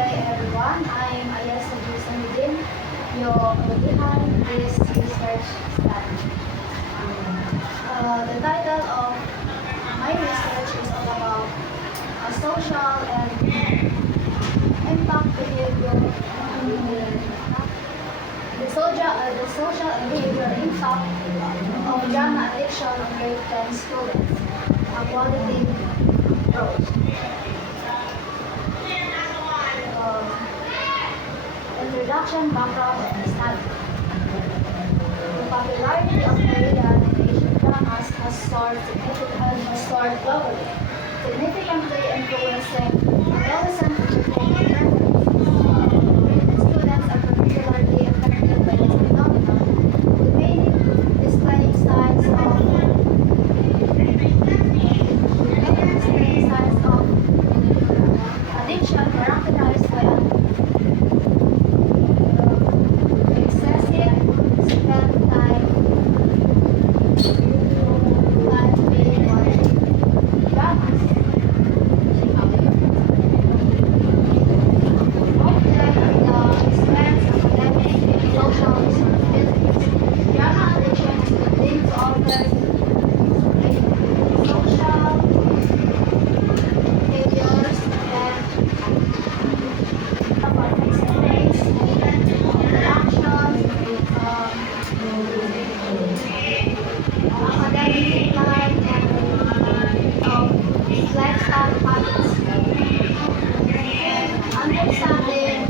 day, everyone. I'm Ayesa Jusanudin, your behind this research study. The title of my research is all about social and impact behavior. The social and behavior impact of drama addiction on grade 10 students. A quality growth. Introduction, background, and study. The popularity of Korean and Asian dramas has soared globally, significantly influencing adolescent entertainment preferences. Students are particularly affected by this phenomenon, with many displaying signs of addiction characterized by excessive spend time being watching dramas. Often at the expense of academic and social responsibilities, drama addiction is linked to often social behaviors and face-to-face interaction, academic decline, and lifestyle habits. Understanding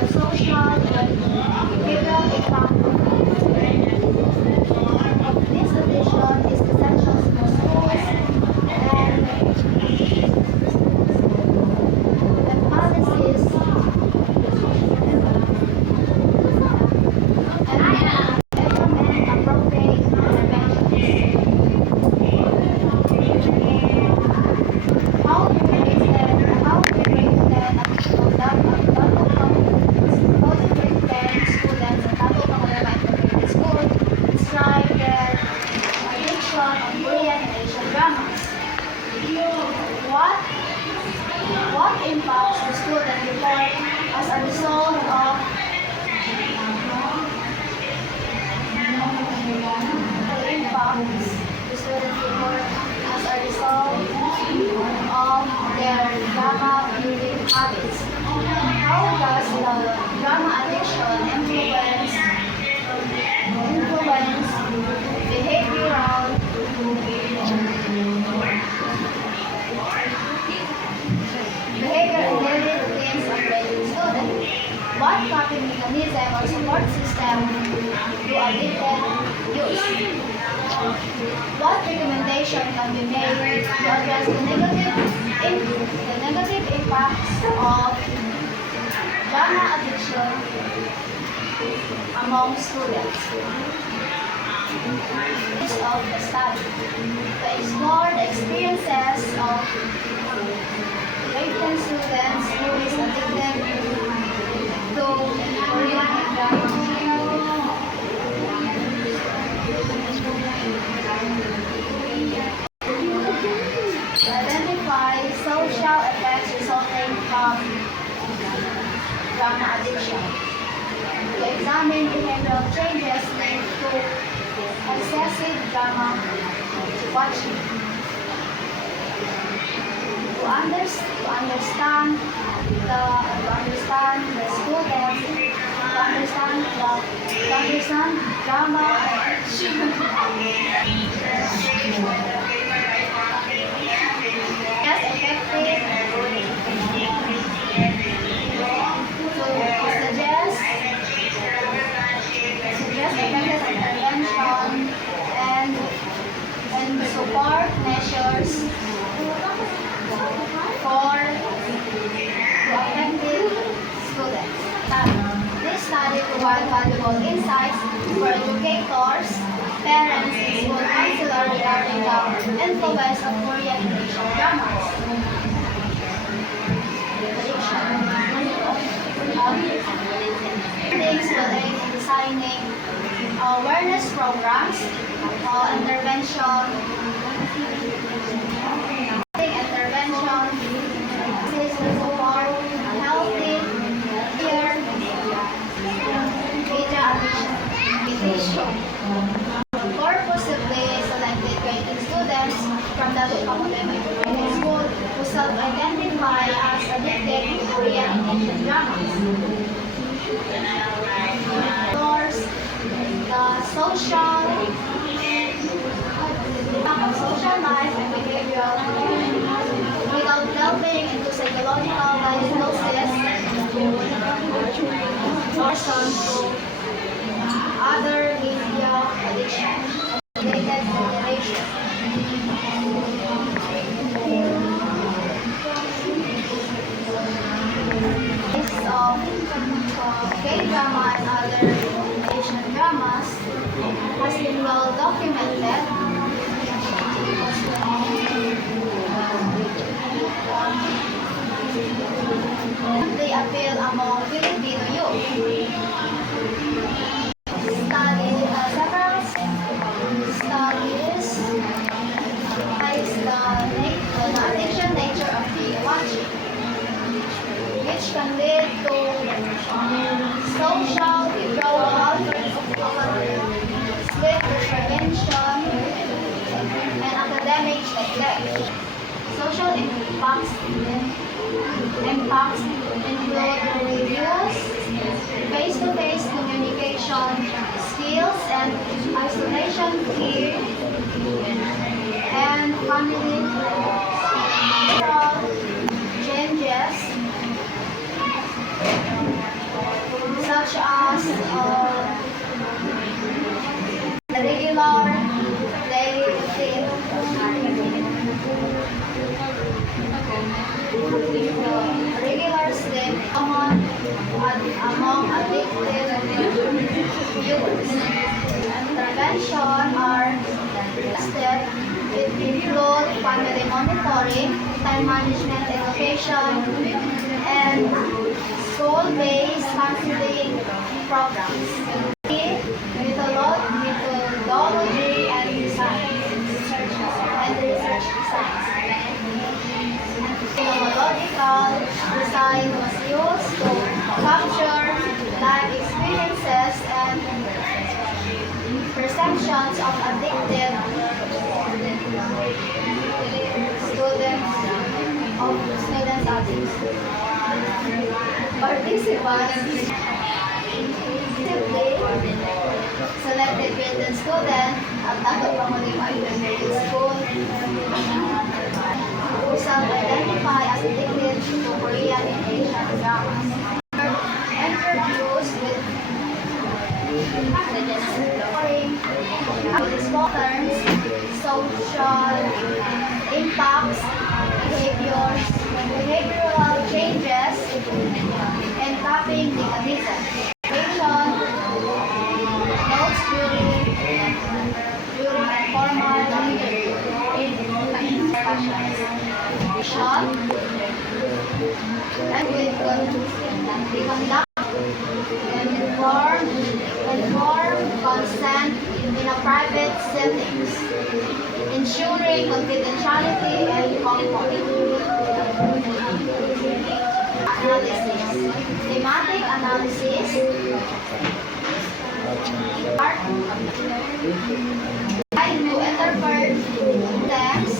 the social and behavioral impact of this addiction is essential for schools and policies and implement appropriate interventions. How to grade then students at Tato Panorama Integrated School describe their addiction on Korean and Asian dramas. What impacts the student report as a result of their drama viewing habits? How does the drama addiction influence behavioral behavior and daily routines of graduate students? What coping mechanism or support system do addicted use? What recommendation can be made to address the negative impacts of drama addiction among students? Of the study to explore the experiences of grade 10 students who is addicted to Korean drama. Identify social effects resulting from drama addiction. To examine behavioral changes linked to excessive drama watching. To understand the students, to understand drama as effective suggest effective intervention and support measures for affected students. This study provides valuable insights for educators, parents, and school counselors regarding the influence of Korean and Asian dramas. Things will aid in designing awareness programs, intervention, support healthy Tagalog Pamulema Integrated School who self-identify as addicted to Korean and Asian dramas. Explores the social life and behavioral without delving into psychological diagnosis or some other media addiction related generation. List of K-drama and other Asian dramas has been well documented. They appeal among Filipino youth. Several studies highlights the addiction nature of the watching, which can lead to social withdrawal, sleep deprivation, and academic neglect. Social impacts include reduced face-to-face communication skills and isolation fear and family behavioral changes such as regular daily routine. Regular sleep among addicted youths. Intervention are tested. It include family monitoring, time management education, and school-based counseling programs. Methodology and science and research science. Phenomenological design was used to capture life experiences and perceptions of addicted students addicts. Participants selected grade student at Tato Pangulima Integrated School who self-identify as addicted to Korean and Asian dramas. Interviews with small terms, social impacts, behavioral changes, and coping mechanisms. Notes during formal discussions. And we conduct informed consent in a private settings, ensuring confidentiality and comfort. Analysis. Thematic analysis. Art. Guide to interpret text.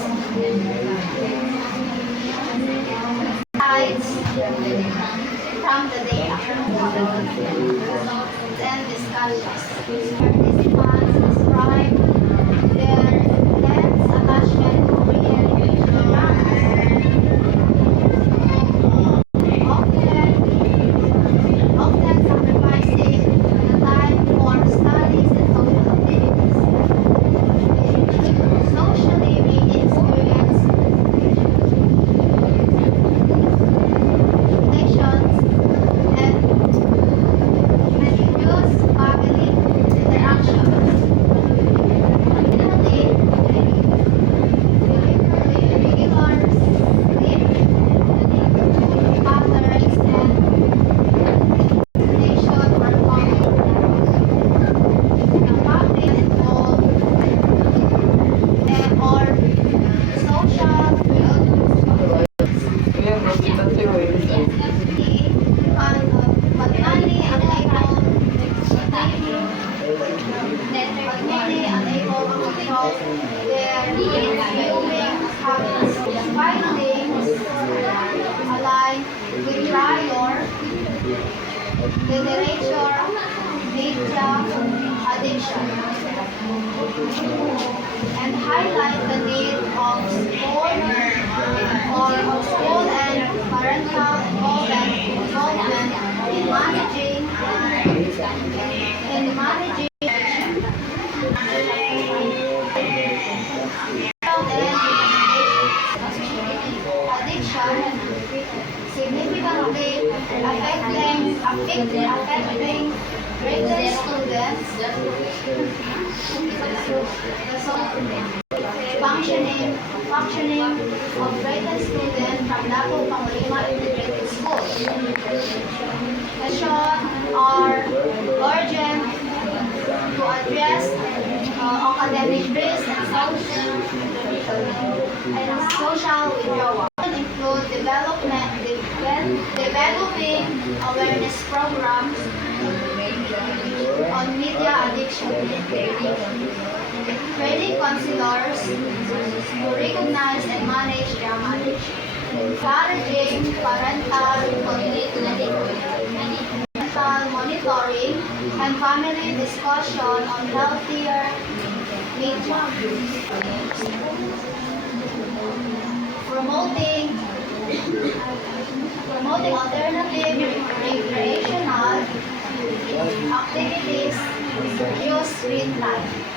Sites from the data. And discussions. Participants describe their intense attachment to Korean often sacrificing the time for studies and social activities. Socially, we experience connections and reduce family interactions. Additionally, regular sleep patterns and nation are common. The family involved or social Pagmali unable to control their viewing habits. Findings align with prior literature, media, addiction, and highlight the need of school and parental involvement in managing addiction significantly affecting greater students functioning of greater students from Lapu Panglima Integrated School. Session are urgent to address academic risk and social withdrawal. Include developing awareness programs on media addiction, training counselors to recognize and manage drama addiction, encouraging parental monitoring and family discussion on healthier media. Promoting alternative recreational activities to reduce screen time.